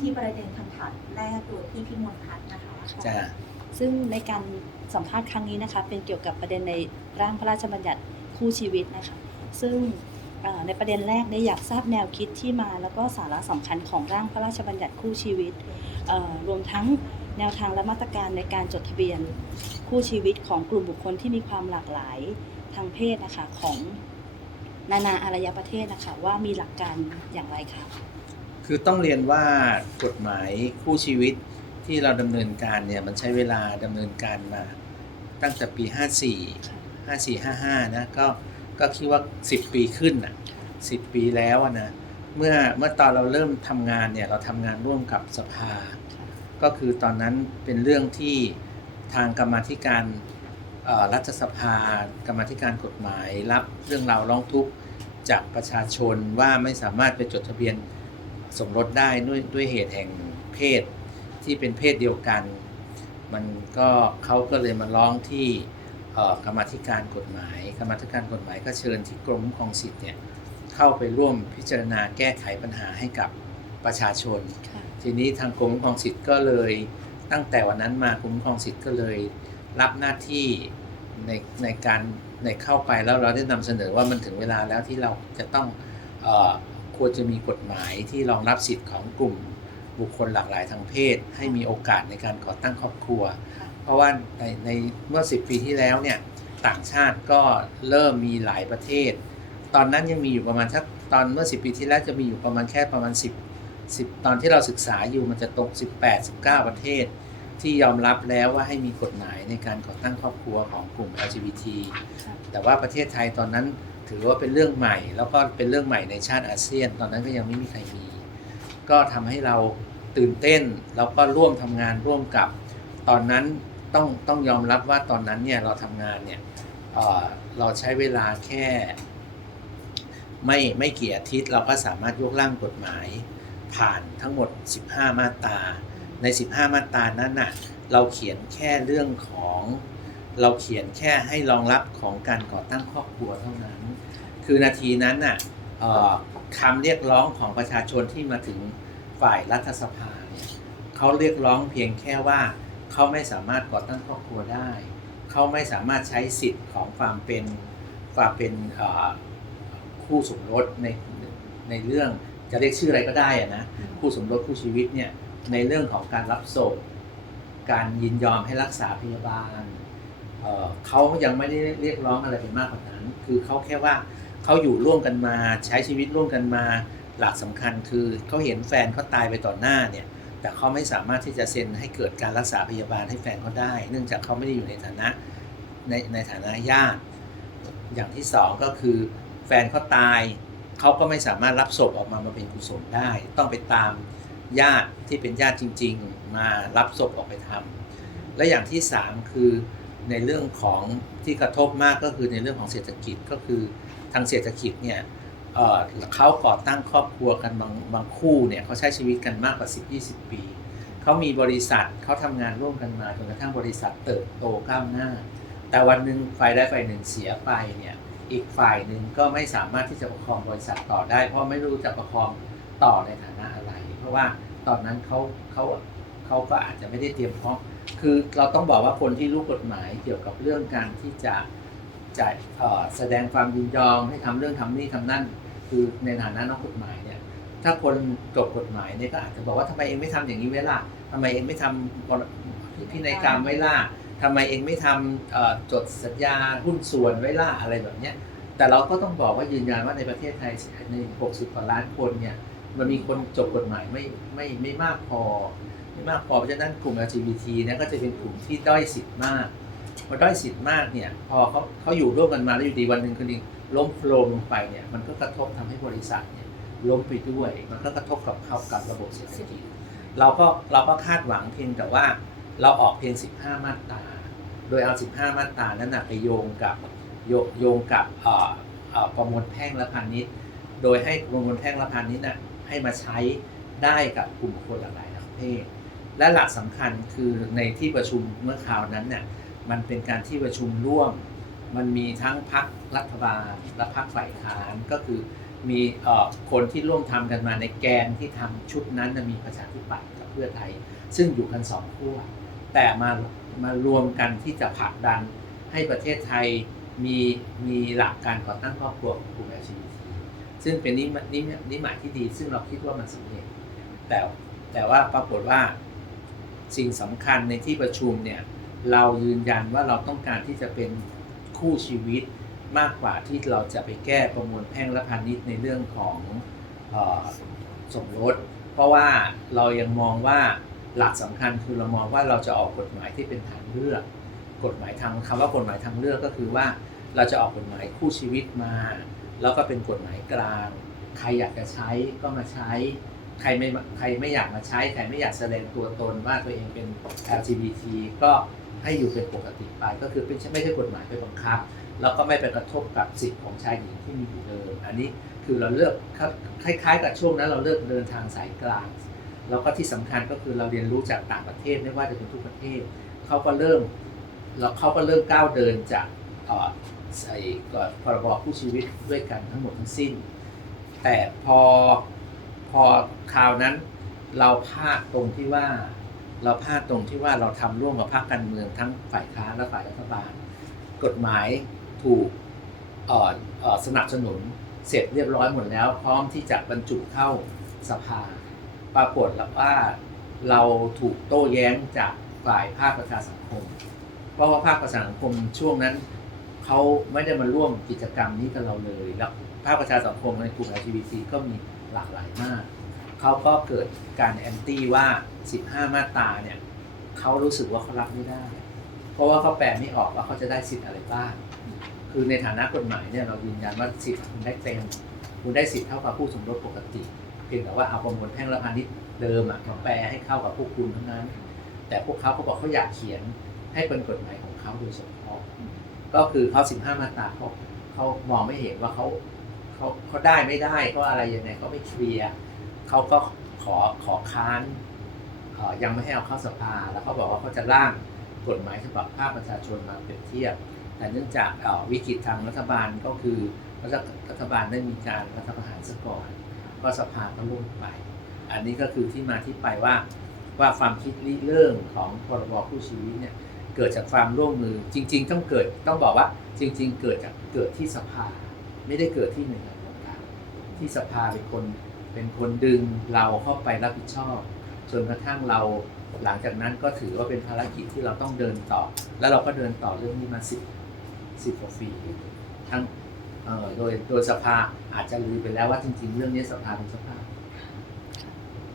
ที่ประเด็นคำถามแรกโดยที่พี่มนต์พัฒน์นะคะจะซึ่งในการสัมภาษณ์ครั้งนี้นะคะ เป็นเกี่ยวกับประเด็นในร่างพระราชบัญญัติคู่ชีวิตนะคะ ซึ่งเอ่อในประเด็นแรกเนี่ยอยากทราบแนวคิดที่มาแล้วก็สาระสำคัญของร่างพระราชบัญญัติคู่ชีวิตเอ่อรวมทั้งแนวทางและมาตรการในการจดทะเบียนคู่ชีวิตของกลุ่มบุคคลที่มีความหลากหลายทางเพศนะคะของนานาอารยประเทศนะคะว่ามีหลักการอย่างไรคะ คือต้องเรียนว่ากฎหมายคู่ชีวิตที่เราดำเนินการเนี่ยมันใช้เวลาดำเนินการมาตั้งแต่ปี 54 54 55 นะก็ก็คิดว่า 10 ปีขึ้นอะ10 ปีแล้วนะเมื่อเมื่อตอนเราเริ่มทำงานเนี่ยเราทำงานร่วมกับสภา ก็คือตอนนั้นเป็นเรื่องที่ทางกรรมาธิการรัฐสภากรรมาธิการกฎหมายรับเรื่องราวร้องทุกข์จากประชาชนว่าไม่สามารถไปจดทะเบียน สมรสได้ด้วยด้วยเหตุแห่งเพศที่เป็นเพศเดียวกัน มันก็เขาก็เลยมาร้องที่เอ่อกรรมาธิการกฎหมายกรรมาธิการกฎหมายก็เชิญที่กรมคุ้มครองสิทธิ์เนี่ยเข้าไปร่วมพิจารณาแก้ไขปัญหาให้กับประชาชนค่ะทีนี้ทางกรมคุ้มครองสิทธิ์ก็เลยตั้งแต่วันนั้นมากรมคุ้มครองสิทธิ์ก็เลยรับหน้าที่ในในการในเข้าไปแล้วเราได้นำเสนอว่ามันถึงเวลาแล้วที่เราจะต้องเออ ควรจะมีกฎหมายที่รองรับสิทธิ์ของกลุ่มบุคคลหลากหลายทางเพศ ให้มีโอกาสในการก่อตั้งครอบครัวค่ะเพราะว่าในในเมื่อ 10 ปีที่แล้วเนี่ยต่างชาติก็เริ่มมีหลายประเทศ ตอนนั้นยังมีอยู่ประมาณสักตอนเมื่อ 10 ปีที่แล้วจะมีอยู่ประมาณแค่ประมาณ 10 10 ตอนที่เราศึกษาอยู่มันจะตก 18 19 ประเทศ ที่ยอมรับแล้วว่าให้มีกฎหมายในการก่อตั้งครอบครัวของกลุ่ม LGBT ค่ะแต่ว่าประเทศไทยตอนนั้นถือว่าเป็นเรื่องใหม่ แล้วก็เป็นเรื่องใหม่ในชาติอาเซียน ตอนนั้นก็ยังไม่มีใครมี ก็ทำให้เราตื่นเต้นแล้วก็ร่วมทำงานร่วมกับ ตอนนั้นต้องต้องยอมรับว่าตอนนั้นเนี่ยเราทำงานเนี่ยเอ่อเราใช้เวลาแค่ ไม่ไม่กี่อาทิตย์ เราก็สามารถยกร่างกฎหมายผ่านทั้งหมด 15 มาตรา ใน 15 มาตรานั้นน่ะเราเขียนแค่เรื่องของ เราเขียนแค่ให้รองรับของการก่อตั้งครอบครัวเท่านั้น คือนาทีนั้นน่ะเอ่อคำเรียกร้องของประชาชนที่มาถึงฝ่ายรัฐสภาเนี่ยเขาเรียกร้องเพียงแค่ว่าเขาไม่สามารถก่อตั้งครอบครัวได้ เขาไม่สามารถใช้สิทธิ์ของความเป็นความเป็นเอ่อคู่สมรสในในเรื่องจะเรียกชื่ออะไรก็ได้อะนะคู่สมรสคู่ชีวิตเนี่ย ในเรื่องของการรับศพการยินยอมให้รักษาพยาบาลเเขายังไม่ได้เรียกร้องอะไรไปมากกว่านั้น คือเขาแค่ว่าเขาอยู่ร่วมกันมาใช้ชีวิตร่วมกันมาหลักสำคัญคือเขาเห็นแฟนเขาตายไปต่อหน้าเนี่ยแต่เขาไม่สามารถที่จะเซ็นให้เกิดการรักษาพยาบาลให้แฟนเขาได้ เนื่องจากเขาไม่ได้อยู่ในฐานะในในฐานะญาติ อย่างที่สองก็คือแฟนเขาตายเขาก็ไม่สามารถรับศพออกมามาเป็นกุศลได้ ต้องไปตาม ญาติที่เป็นญาติจริง ๆ มารับศพออกไปทำและอย่างที่สามคือในเรื่องของที่กระทบมากก็คือในเรื่องของเศรษฐกิจก็คือทางเศรษฐกิจเนี่ยเเขาก่อตั้งครอบครัวกันบางบางคู่เนี่ยเขาใช้ชีวิตกันมากกว่า 10-20 ปีเขามีบริษัทเขาทำงานร่วมกันมาจนกระทั่งบริษัทเติบโตก้าวหน้า แต่วันหนึ่งฝ่ายใดฝ่ายหนึ่งเสียไปเนี่ยอีกฝ่ายหนึ่งก็ไม่สามารถที่จะประคองบริษัทต่อได้ เพราะไม่รู้จะประคองต่อในฐานะอะไร ราะว่าตอนนั้นเขาเขาเขาก็อาจจะไม่ได้เตรียมพร้อมคือเราต้องบอกว่าคนที่รู้กฎหมายเกี่ยวกับเรื่องการที่จะจะเอ่อแสดงความยินยอมให้ทำเรื่องทำนี่ทำนั่น คือในฐานะนักกฎหมายเนี่ยถ้าคนจบกฎหมายเนี่ยก็อาจจะบอกว่าทำไมเองไม่ทำอย่างนี้ไว้ล่ะทำไมเองไม่ทำพินัยกรรมไว้ล่ะทำไมเองไม่ทำเอ่อจดสัญญาหุ้นส่วนไว้ล่ะอะไรแบบเนี้ยแต่เราก็ต้องบอกว่ายืนยันว่าในประเทศไทยใน 60กว่าล้านคนเนี่ย มันมีคนจบกฎหมายไม่ไม่ไม่มากพอ ไม่มากพอเพราะฉะนั้นกลุ่ม LGBT เนี่ยก็จะเป็นกลุ่มที่ด้อยสิทธิ์มากพอด้อยสิทธิ์มากเนี่ย พอเขาเขาอยู่ร่วมกันมาแล้วอยู่ดีวันหนึ่งคนหนึงล้มโครมลงไปเนี่ยมันก็กระทบทำให้บริษัทเนี่ยล้มไปด้วย มันก็กระทบกับเขากับระบบเศรษฐกิจเราก็เราก็คาดหวังเพียงแต่ว่าเราออกเพียง 15 มาตรา โดยเอา 15 มาตรานั้นนะไปโยงกับโยโยงกับประมวลแพ่งและพาณิชย์ โดยให้ประมวลแพ่งและพาณิชย์น่ะ ให้มาใช้ได้กับกลุ่มคนหลากหลายทางเพศ และหลักสำคัญคือในที่ประชุมเมื่อคราวนั้นเนี่ยมันเป็นการที่ประชุมร่วม มันมีทั้งพักรัฐบาลและพักฝ่ายค้านก็คือมีเอ่อคนที่ร่วมทำกันมาในแกนที่ทำชุดนั้นนะมีประชาธิปัตย์กับเพื่อไทย ซึ่งอยู่กันสองขั้วแต่มามารวมกันที่จะผลักดันให้ประเทศไทยมีมีหลักการก่อตั้งครอบครัวของกลุ่ม LGBT ซึ่งเป็นนิมนิมนิหมายที่ดี ซึ่งเราคิดว่ามันสำเร็จแต่แต่ว่าปรากฏว่าสิ่งสำคัญในที่ประชุมเนี่ยเรายืนยันว่าเราต้องการที่จะเป็นคู่ชีวิตมากกว่าที่เราจะไปแก้ประมวลแพ่งและพาณิชย์ในเรื่องของออสมรสเพราะว่าเรายังมองว่าหลักสำคัญคือเรามองว่าเราจะออกกฎหมายที่เป็นทางเลือก กฎหมายทางคำว่ากฎหมายทางเลือกก็คือว่าเราจะออกกฎหมายคู่ชีวิตมา แล้วก็เป็นกฎหมายกลาง ใครอยากจะใช้ก็มาใช้ ใครไม่ใครไม่อยากมาใช้ ใครไม่อยากแสดงตัวตนว่าตัวเองเป็น LGBT ก็ให้อยู่เป็นปกติไป ก็คือเป็นไม่ใช่กฎหมายไปบังคับ แล้วก็ไม่ไปกระทบกับสิทธิของชายหญิงที่มีอยู่เดิม อันนี้คือเราเลือกคล้าย ๆ กับช่วงนั้นเราเลือกเดินทางสายกลาง แล้วก็ที่สำคัญก็คือเราเรียนรู้จากต่างประเทศไม่ว่าจะเป็นทุกประเทศเขาก็เริ่มเราเขาก็เริ่มก้าวเดินจาก เอ่อใส่ก่อนพรบผู้ชีวิตด้วยกันทั้งหมดทั้งสิ้น แต่พอพอคราวนั้นเราพลาดตรงที่ว่า เราพลาดตรงที่ว่าเราทำร่วมกับพรรคการเมืองทั้งฝ่ายค้านและฝ่ายรัฐบาล กฎหมายถูกอ่อเอ่อสนับสนุนเสร็จเรียบร้อยหมดแล้ว พร้อมที่จะบรรจุเข้าสภา ปรากฏแล้วว่าเราถูกโต้แย้งจากฝ่ายภาคประชาสังคม เพราะว่าภาคประชาสังคมช่วงนั้น เขาไม่ได้มาร่วมกิจกรรมนี้กับเราเลย แล้วภาคประชาสังคมในกลุ่ม LGBT ก็มีหลากหลายมาก เขาก็เกิดการแอนตี้ว่า 15 มาตราเนี่ยเขารู้สึกว่าเขารับไม่ได้ เพราะว่าเขาแปลไม่ออกว่าเขาจะได้สิทธิ์อะไรบ้าง คือในฐานะกฎหมายเนี่ยเรายืนยันว่าสิทธิ์คุณได้เต็ม คุณได้สิทธิ์เท่ากับผู้สมรสปกติ เพียงแต่ว่าเอาประมวลแพ่งและพาณิชย์เดิมอะมาแปลให้เข้ากับพวกคุณเท่านั้น แต่พวกเขาเขาบอกเขาอยากเขียนให้เป็นกฎหมายของเขาโดยเฉพาะ ก็คือเขาสิบห้ามาตราเขาเขามองไม่เห็นว่าเขาเขาเขาได้ไม่ได้เขาอะไรยังไงเขาไม่เคลียร์เขาก็ขอขอค้านยังไม่ให้เอาเข้าสภา แล้วเขาบอกว่าเขาจะร่างกฎหมายฉบับภาคประชาชนมาเปรียบเทียบ แต่เนื่องจากวิกฤตทางรัฐบาลก็คือรัฐรัฐบาลได้มีการรัฐประหารซะก่อน ก็สภาก็ล่มไป อันนี้ก็คือที่มาที่ไปว่าว่าความคิดริเริ่มของพรบผู้ชีวิตเนี่ย เกิดจากความร่วมมือจริง ๆ ต้องเกิดต้องบอกว่าจริง ๆ เกิดจากเกิดที่สภา ไม่ได้เกิดที่หน่วยงานต่างๆที่สภาเป็นคนเป็นคนดึงเราเข้าไปรับผิดชอบจนกระทั่งเราหลังจากนั้นก็ถือว่าเป็นภารกิจที่เราต้องเดินต่อ แล้วเราก็เดินต่อเรื่องนี้มาสิบสิบกว่าปีทั้งโดยโดยสภาอาจจะลืมไปแล้วว่าจริง ๆ เรื่องนี้สภาเป็นสภา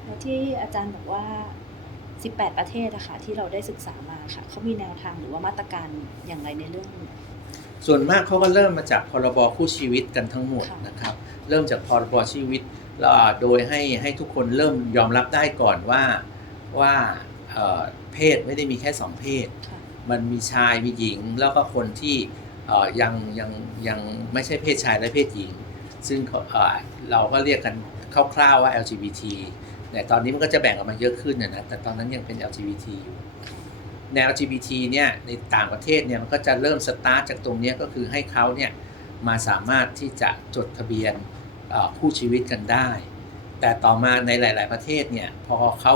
แล้วที่อาจารย์บอกว่า 18 ประเทศนะคะที่เราได้ศึกษามาค่ะเขามีแนวทางหรือว่ามาตรการอย่างไรในเรื่องนี้ส่วนมากเขาก็เริ่มมาจากพรบคู่ชีวิตกันทั้งหมดค่ะนะครับ เริ่มจากพรบชีวิตแล้วโดยให้ให้ทุกคนเริ่มยอมรับได้ก่อนว่าว่าเอ่อเพศไม่ได้มีแค่สองเพศค่ะมันมีชายมีหญิง แล้วก็คนที่เอ่อยังยังยังไม่ใช่เพศชายและเพศหญิง ซึ่งเขาเอ่อเราก็เรียกกันคร่าวๆว่า LGBT แต่ตอนนี้มันก็จะแบ่งออกมาเยอะขึ้นนะนะ แต่ตอนนั้นยังเป็น LGBT อยู่ แนว LGBT เนี่ยในต่างประเทศเนี่ยมันก็จะเริ่มสตาร์ทจากตรงนี้ก็คือให้เขาเนี่ยมาสามารถที่จะจดทะเบียนคู่ชีวิตกันได้ แต่ต่อมาในหลาย ๆ ประเทศเนี่ยพอเขา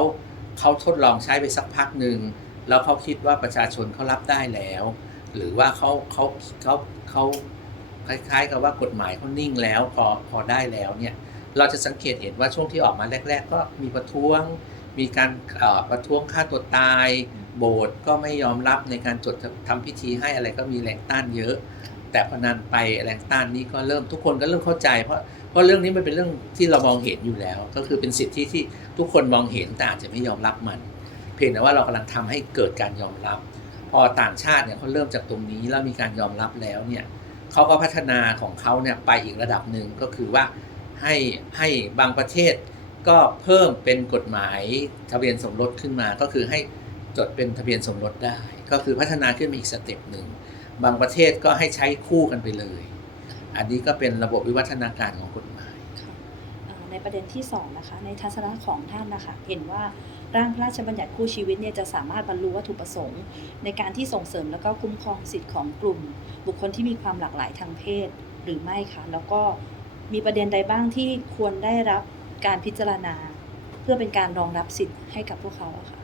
เขาทดลองใช้ไปสักพักหนึ่งแล้วเขาคิดว่าประชาชนเขารับได้แล้ว หรือว่าเขาเขาเขาเขาคล้ายๆ กับว่ากฎหมายเขานิ่งแล้วพอพอได้แล้วเนี่ย เราจะสังเกตเห็นว่าช่วงที่ออกมาแรก ๆ ก็มีประท้วง มีการประท้วงฆ่าตัวตาย โบสถ์ก็ไม่ยอมรับในการจดทำพิธีให้อะไรก็มีแรงต้านเยอะ แต่พอนานไปแรงต้านนี้ก็เริ่มทุกคนก็เริ่มเข้าใจ เพราะเพราะเรื่องนี้มันเป็นเรื่องที่เรามองเห็นอยู่แล้ว ก็คือเป็นสิทธิที่ทุกคนมองเห็นแต่อาจจะไม่ยอมรับมัน เพียงแต่ว่าเรากำลังทำให้เกิดการยอมรับ พอต่างชาติเนี่ยเขาเริ่มจากตรงนี้แล้วมีการยอมรับแล้วเนี่ยเขาก็พัฒนาของเขาเนี่ยไปอีกระดับหนึ่งก็คือว่า ให้ให้บางประเทศก็เพิ่มเป็นกฎหมายทะเบียนสมรสขึ้นมา ก็คือให้จดเป็นทะเบียนสมรสได้ ก็คือพัฒนาขึ้นมาอีกสเต็ปหนึ่ง บางประเทศก็ให้ใช้คู่กันไปเลย อันนี้ก็เป็นระบบวิวัฒนาการของกฎหมายในประเด็นที่2นะคะในทัศนะของท่านนะคะเห็นว่าร่างพระราชบัญญัติคู่ชีวิตเนี่ยจะสามารถบรรลุวัตถุประสงค์ ในการที่ส่งเสริมแล้วก็คุ้มครองสิทธิ์ของกลุ่ม บุคคลที่มีความหลากหลายทางเพศ หรือไม่คะแล้วก็ มีประเด็นใดบ้างที่ควรได้รับการพิจารณา เพื่อเป็นการรองรับสิทธิ์ให้กับพวกเขาอะค่ะ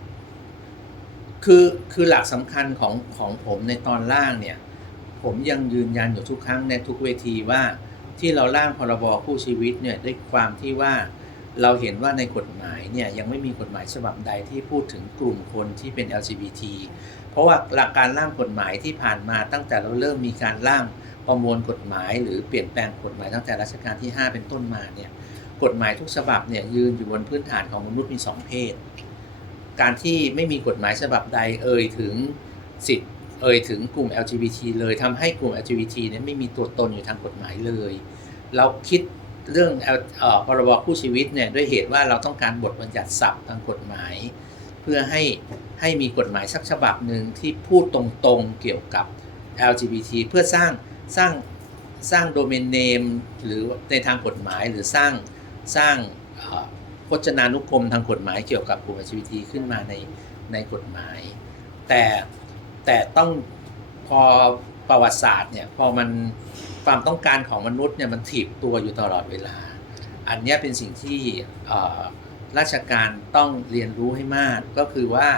คือคือหลักสำคัญของของผมในตอนล่างเนี่ย ผมยังยืนยันอยู่ทุกครั้งในทุกเวทีว่าที่เราร่างพรบคู่ชีวิตเนี่ยด้วยความที่ว่าเราเห็นว่าในกฎหมายเนี่ยยังไม่มีกฎหมายฉบับใดที่พูดถึงกลุ่มคนที่เป็น LGBT เพราะว่าหลักการร่างกฎหมายที่ผ่านมาตั้งแต่เราเริ่มมีการร่าง ประมวลกฎหมาย หรือเปลี่ยนแปลงกฎหมายตั้งแต่รัชกาลที่ 5 เป็นต้นมาเนี่ยกฎหมายทุกฉบับเนี่ยยืนอยู่บนพื้นฐานของมนุษย์มีสองเพศ การที่ไม่มีกฎหมายฉบับใดเอ่ยถึงสิทธิ์เอ่ยถึงกลุ่ม LGBT เลยทำให้กลุ่ม LGBT เนี่ยไม่มีตัวตนอยู่ทางกฎหมายเลย เราคิดเรื่องเออพรบคู่ชีวิตเนี่ยด้วยเหตุว่าเราต้องการบทบัญญัติศัพท์ทางกฎหมาย เพื่อให้ให้มีกฎหมายสักฉบับหนึ่งที่พูดตรงๆเกี่ยวกับ LGBT เพื่อสร้าง สร้างสร้างโดเมนเนมหรือในทางกฎหมายหรือสร้างสร้างพจนานุกรมทางกฎหมายเกี่ยวกับกลุ่ม LGBT ขึ้นมาในในกฎหมาย แต่แต่ต้องพอประวัติศาสตร์เนี่ยพอมันความต้องการของมนุษย์เนี่ยมันถีบตัวอยู่ตลอดเวลา อันนี้เป็นสิ่งที่ราชการต้องเรียนรู้ให้มากก็คือว่า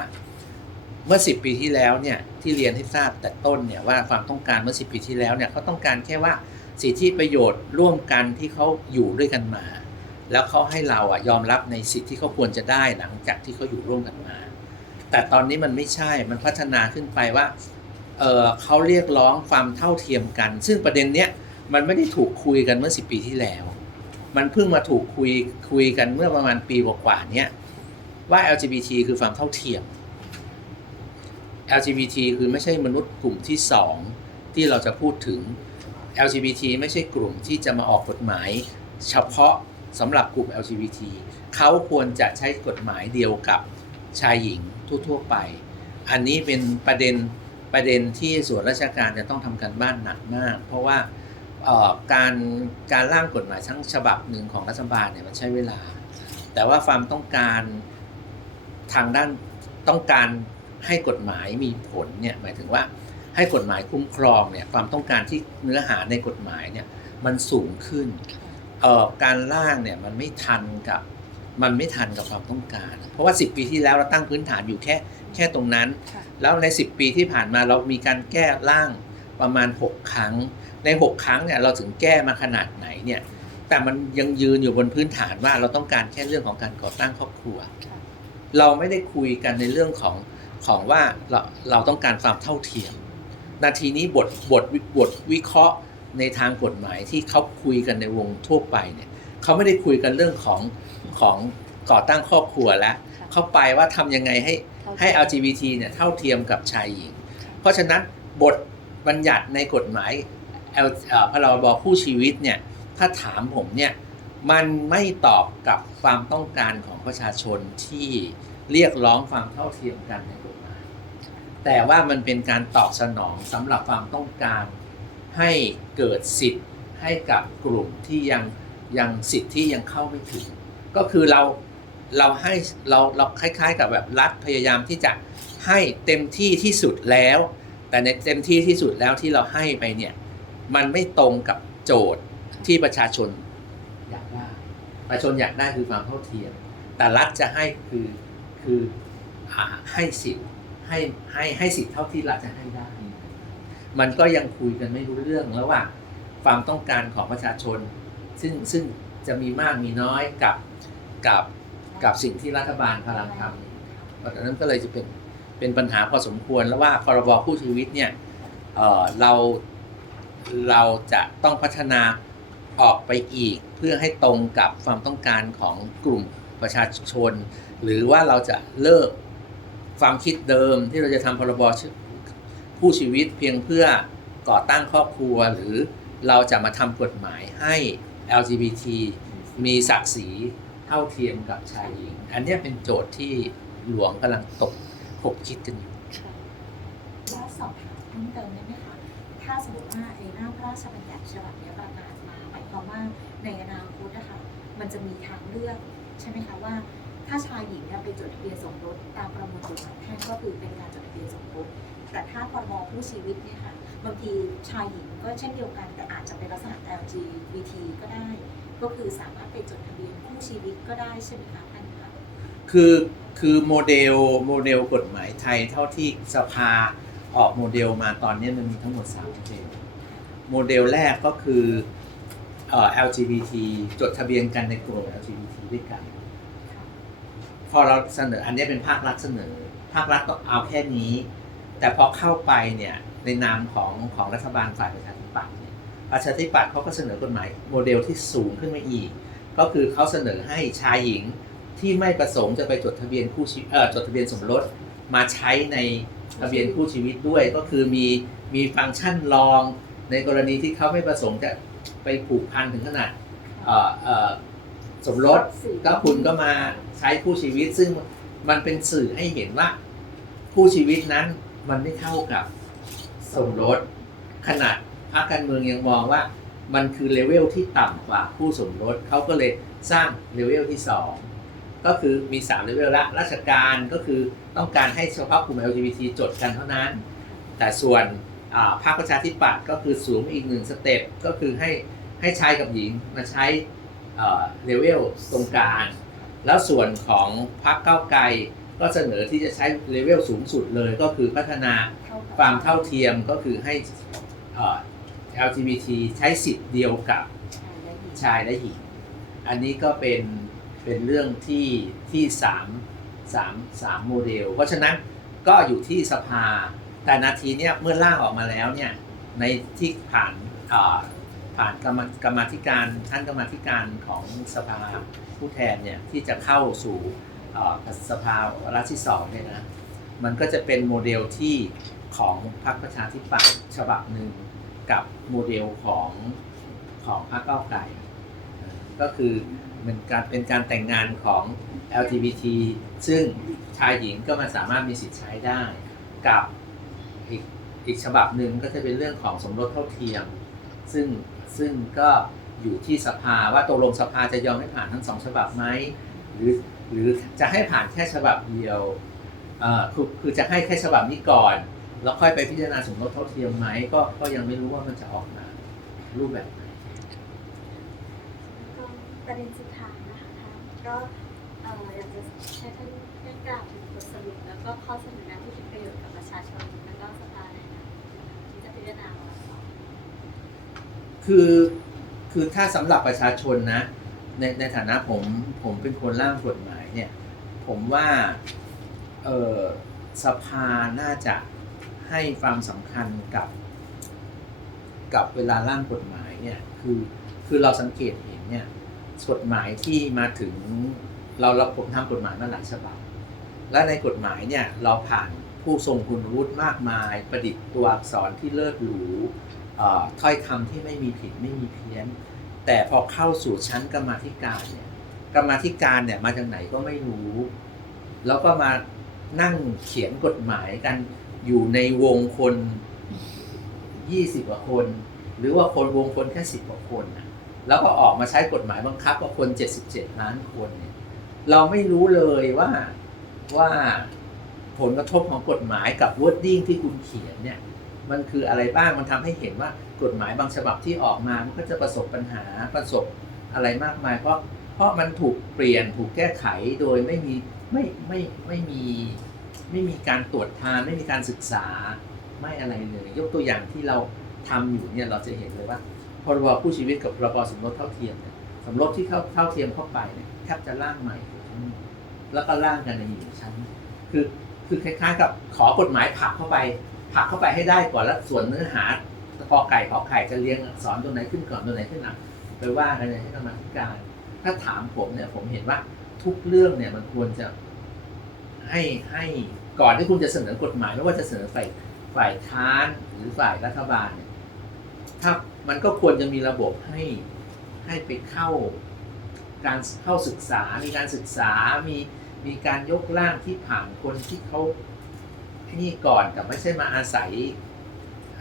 เมื่อ 10 ปีที่แล้วเนี่ยที่เรียนให้ทราบแต่ต้นเนี่ยว่าความต้องการเมื่อ 10 ปีที่แล้วเนี่ยเขาต้องการแค่ว่าสิทธิประโยชน์ร่วมกันที่เขาอยู่ด้วยกันมา แล้วเขาให้เราอะยอมรับในสิทธิที่เขาควรจะได้หลังจากที่เขาอยู่ร่วมกันมา แต่ตอนนี้มันไม่ใช่มันพัฒนาขึ้นไปว่าเออเขาเรียกร้องความเท่าเทียมกัน ซึ่งประเด็นเนี้ยมันไม่ได้ถูกคุยกันเมื่อ 10 ปีที่แล้ว มันเพิ่งมาถูกคุยคุยกันเมื่อประมาณปีกว่าๆเนี้ยว่า LGBT คือความเท่าเทียม LGBT คือไม่ใช่มนุษย์กลุ่มที่สองที่เราจะพูดถึง LGBT ไม่ใช่กลุ่มที่จะมาออกกฎหมาย เฉพาะสำหรับกลุ่ม LGBT เขาควรจะใช้กฎหมายเดียวกับชายหญิงทั่วๆไป อันนี้เป็นประเด็นประเด็นที่ส่วนราชการจะต้องทำการบ้านหนักมาก เพราะว่าการการร่างกฎหมายทั้งฉบับหนึ่งของรัฐบาลเนี่ยมันใช้เวลา แต่ว่าความต้องการทางด้านต้องการ ให้กฎหมายมีผลเนี่ยหมายถึงว่าให้กฎหมายคุ้มครองเนี่ยความต้องการที่เนื้อหาในกฎหมายเนี่ยมันสูงขึ้นเอ่อการร่างเนี่ยมันไม่ทันกับมันไม่ทันกับความต้องการ เพราะว่า 10 ปีที่แล้วเราตั้งพื้นฐานอยู่แค่แค่ตรงนั้นค่ะแล้วใน 10 ปีที่ผ่านมาเรามีการแก้ร่างประมาณ 6 ครั้ง ใน 6 ครั้งเนี่ยเราถึงแก้มาขนาดไหนเนี่ยแต่มันยังยืนอยู่บนพื้นฐานว่าเราต้องการแค่เรื่องของการก่อตั้งครอบครัวค่ะเราไม่ได้คุยกันในเรื่องของ ของว่าเราเราต้องการความเท่าเทียม นาทีนี้บทบทบทวิเคราะห์ในทางกฎหมายที่เขาคุยกันในวงทั่วไปเนี่ยเขาไม่ได้คุยกันเรื่องของของก่อตั้งครอบครัวแล้วค่ะเขาไปว่าทำยังไงให้ให้ LGBT เนี่ยเท่าเทียมกับชายหญิง เพราะฉะนั้นบทบัญญัติในกฎหมาย L เอ่อพรบคู่ชีวิตเนี่ยถ้าถามผมเนี่ยมันไม่ตอบกับความต้องการของประชาชนที่เรียกร้องความเท่าเทียมกันในกฎหมาย แต่ว่ามันเป็นการตอบสนองสำหรับความต้องการให้เกิดสิทธิ์ให้กับกลุ่มที่ยังยังสิทธิ์ที่ยังเข้าไม่ถึง ก็คือเราเราให้เราเราคล้าย ๆ กับแบบรัฐพยายามที่จะให้เต็มที่ที่สุดแล้ว แต่ในเต็มที่ที่สุดแล้วที่เราให้ไปเนี่ยมันไม่ตรงกับโจทย์ที่ประชาชนอยากได้ประชาชนอยากได้คือความเท่าเทียม แต่รัฐจะให้คือคือให้สิทธิ์ ให้ให้ให้สิทธิ์เท่าที่รัฐจะให้ได้ มันก็ยังคุยกันไม่รู้เรื่องระหว่างความต้องการของประชาชน ซึ่งซึ่งจะมีมากมีน้อยกับกับกับสิ่งที่รัฐบาลพลังทำเพราะฉะนั้นก็เลยจะเป็นเป็นปัญหาพอสมควรแล้วว่าพรบคู่ชีวิตเนี่ยเเราเราจะต้องพัฒนาออกไปอีก เพื่อให้ตรงกับความต้องการของกลุ่มประชาชน หรือว่าเราจะเลิก ความคิดเดิมที่เราจะทำพรบคู่ชีวิตเพียงเพื่อก่อตั้งครอบครัวหรือเราจะมาทำกฎหมายให้ LGBT มีศักดิ์ศรีเท่าเทียมกับชายหญิง อันนี้เป็นโจทย์ที่หลวงกำลังตกขบคิดกันอยู่ค่ะว่าสอบถามเพิ่มเติมได้ไหมคะ ถ้าสมมติว่าไอ้ร่าพระราชบัญญัติฉบับนี้ประกาศมาหมายความว่าในอนาคตนะคะมันจะมีทางเลือกใช่ไหมคะว่า ถ้าชายหญิงเนี่ยไปจดทะเบียนสมรสตามประมวลกฎหมายแพ่งก็คือเป็นการจดทะเบียนสมรสแต่ถ้าพรบคู่ชีวิตเนี่ยค่ะบางทีชายหญิงก็เช่นเดียวกัน แต่อาจจะเป็นลักษณะ LGBT ก็ได้ ก็คือสามารถไปจดทะเบียนคู่ชีวิตก็ได้ใช่ไหมคะท่านคะคือคือโมเดลโมเดลกฎหมายไทยเท่าที่สภาออกโมเดลมาตอนนี้มันมีทั้งหมด3โมเดลโมเดลแรกก็คือเออ LGBT จดทะเบียนกันในกลุ่ม LGBT ด้วยกัน อเราเสนออันนี้เป็นภาครัฐเสนอ ภาครัฐก็เอาแค่นี้ แต่พอเข้าไปเนี่ยในนามของของรัฐบาลฝ่ายประชาธิปัตย์เนี่ยประชาธิปัตย์เขาก็เสนอกฎหมายโมเดลที่สูงขึ้นมาอีก ก็คือเขาเสนอให้ชายหญิงที่ไม่ประสงค์จะไปจดทะเบียนคู่ชีเอ่อจดทะเบียนสมรสมาใช้ในทะเบียนคู่ชีวิตด้วย ก็คือมีมีฟังก์ชันรองในกรณีที่เขาไม่ประสงค์จะไปผูกพันถึงขนาดเอ่อเอ่อ สมรสก็คุณก็มาใช้คู่ชีวิต ซึ่งมันเป็นสื่อให้เห็นว่า คู่ชีวิตนั้นมันไม่เท่ากับสมรสขนาดพรรคการเมืองยังมองว่า มันคือเลเวลที่ต่ำกว่าคู่สมรสเขาก็เลยสร้างเลเวลที่สองก็คือมี3เลเวลละราชการก็คือต้องการให้เฉพาะกลุ่ม LGBT จดกันเท่านั้น แต่ส่วนพรรคประชาธิปัตย์ก็คือสูงอีกหนึ่งสเต็ปก็คือให้ให้ชายกับหญิงมาใช้ เลเวลตรงกลางแล้วส่วนของพรรคก้าวไกลก็เสนอที่จะใช้เลเวลสูงสุดเลยก็คือพัฒนาความเท่าเทียมก็คือให้เอ่อ LGBT ใช้สิทธิ์เดียวกับชายและหญิง อันนี้ก็เป็นเป็นเรื่องที่ที่สามสามสามโมเดล เพราะฉะนั้นก็อยู่ที่สภา แต่นาทีเนี้ยเมื่อร่างออกมาแล้วเนี่ยในที่ผ่านเอ่อ ผ่านกรรมกรรมธิการท่านกรรมธิการของสภาผู้แทนเนี่ยที่จะเข้าสู่สภาวาระที่สองเนี่ยนะมันก็จะเป็นโมเดลที่ของพรรคประชาธิปัตย์ฉบับหนึ่งกับโมเดลของของพรรคก้าวไกลก็คือเป็นการเป็นการแต่งงานของ LGBT ซึ่งชายหญิงก็มาสามารถมีสิทธิ์ใช้ได้ กับอีกอีกฉบับหนึ่งก็จะเป็นเรื่องของสมรสเท่าเทียม ซึ่ง ซึ่งก็อยู่ที่สภาว่าตกลงสภาจะยอมให้ผ่านทั้งสองฉบับไหมหรือหรือจะให้ผ่านแค่ฉบับเดียวอ่อคือคือจะให้แค่ฉบับนี้ก่อน แล้วค่อยไปพิจารณาสมรสเท่าเทียมไหมก็ก็ยังไม่รู้ว่ามันจะออกมารูปแบบไหนประเด็นสุดท้ายนะคะก็อยากจะให้ท่านได้กล่าวถึงบทสรุปแล้วก็ข้อเสนอแนะที่เป็นประโยชน์กับประชาชนแล้วก็สภาในนาคตที่จะพิจารณา คือคือถ้าสำหรับประชาชนนะ ในในฐานะผมผมเป็นคนร่างกฎหมายเนี่ย ผมว่าเออสภาน่าจะให้ความสำคัญกับ กับเวลาร่างกฎหมายเนี่ยคือคือเราสังเกตเห็นเนี่ยกฎหมายที่มาถึงเราเราผมทำกฎหมายมาหลายฉบับ และในกฎหมายเนี่ยเราผ่านผู้ทรงคุณวุฒิมากมาย ประดิษฐ์ตัวอักษรที่เลิศหรู ถ้อยคำที่ไม่มีผิดไม่มีเพี้ยน แต่พอเข้าสู่ชั้นกรรมาธิการเนี่ยกรรมาธิการเนี่ยมาจากไหนก็ไม่รู้ แล้วก็มานั่งเขียนกฎหมายกันอยู่ในวงคน20กว่าคน หรือว่าคนวงคนแค่10กว่าคนนะแล้วก็ออกมาใช้กฎหมายบังคับว่าคน77ล้านคนเนี่ยเราไม่รู้เลยว่าว่าผลกระทบของกฎหมายกับ wording ที่คุณเขียนเนี่ย มันคืออะไรบ้างมันทำให้เห็นว่ากฎหมายบางฉบับที่ออกมามันก็จะประสบปัญหาประสบอะไรมากมาย เพราะเพราะมันถูกเปลี่ยนถูกแก้ไขโดยไม่มีไม่ไม่ไม่มีไม่มีการตรวจทานไม่มีการศึกษาไม่อะไรเลย ยกตัวอย่างที่เราทำอยู่เนี่ยเราจะเห็นเลยว่าพรบคู่ชีวิตกับพรบสมรสเท่าเทียมเนี่ยสมรสที่เข้าเท่าเทียมเข้าไปเนี่ยแทบจะร่างใหม่แล้วก็ร่างกันในหญิงชั้น คือคือคล้ายๆกับขอกฎหมายผักเข้าไป ผลักเข้าไปให้ได้ก่อนแล้วส่วนเนื้อหากอไก่ขอไข่จะเรียงสอักษรตัวไหนขึ้นก่อนตัวไหนขึ้นหลังไปว่ากันในที่กรรมาธิการ ถ้าถามผมเนี่ย ผมเห็นว่าทุกเรื่องเนี่ยมันควรจะให้ให้ก่อนที่คุณจะเสนอกฎหมายไม่ว่าจะเสนอฝ่ายฝ่ายค้านหรือฝ่ายรัฐบาลเนี่ยถ้ามันก็ควรจะมีระบบให้ให้ไปเข้า การเข้าศึกษา มีการศึกษามีมีการยกร่างที่ผ่านคนที่เขา นี่ก่อนแต่ไม่ใช่มาอาศัย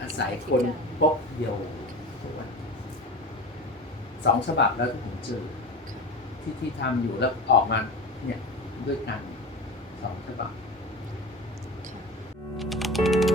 อาศัยคนพบเดียวสองฉบับแล้วที่ผมเจอที่ที่ทำอยู่แล้วออกมาเนี่ยด้วยกันสองฉบับ okay.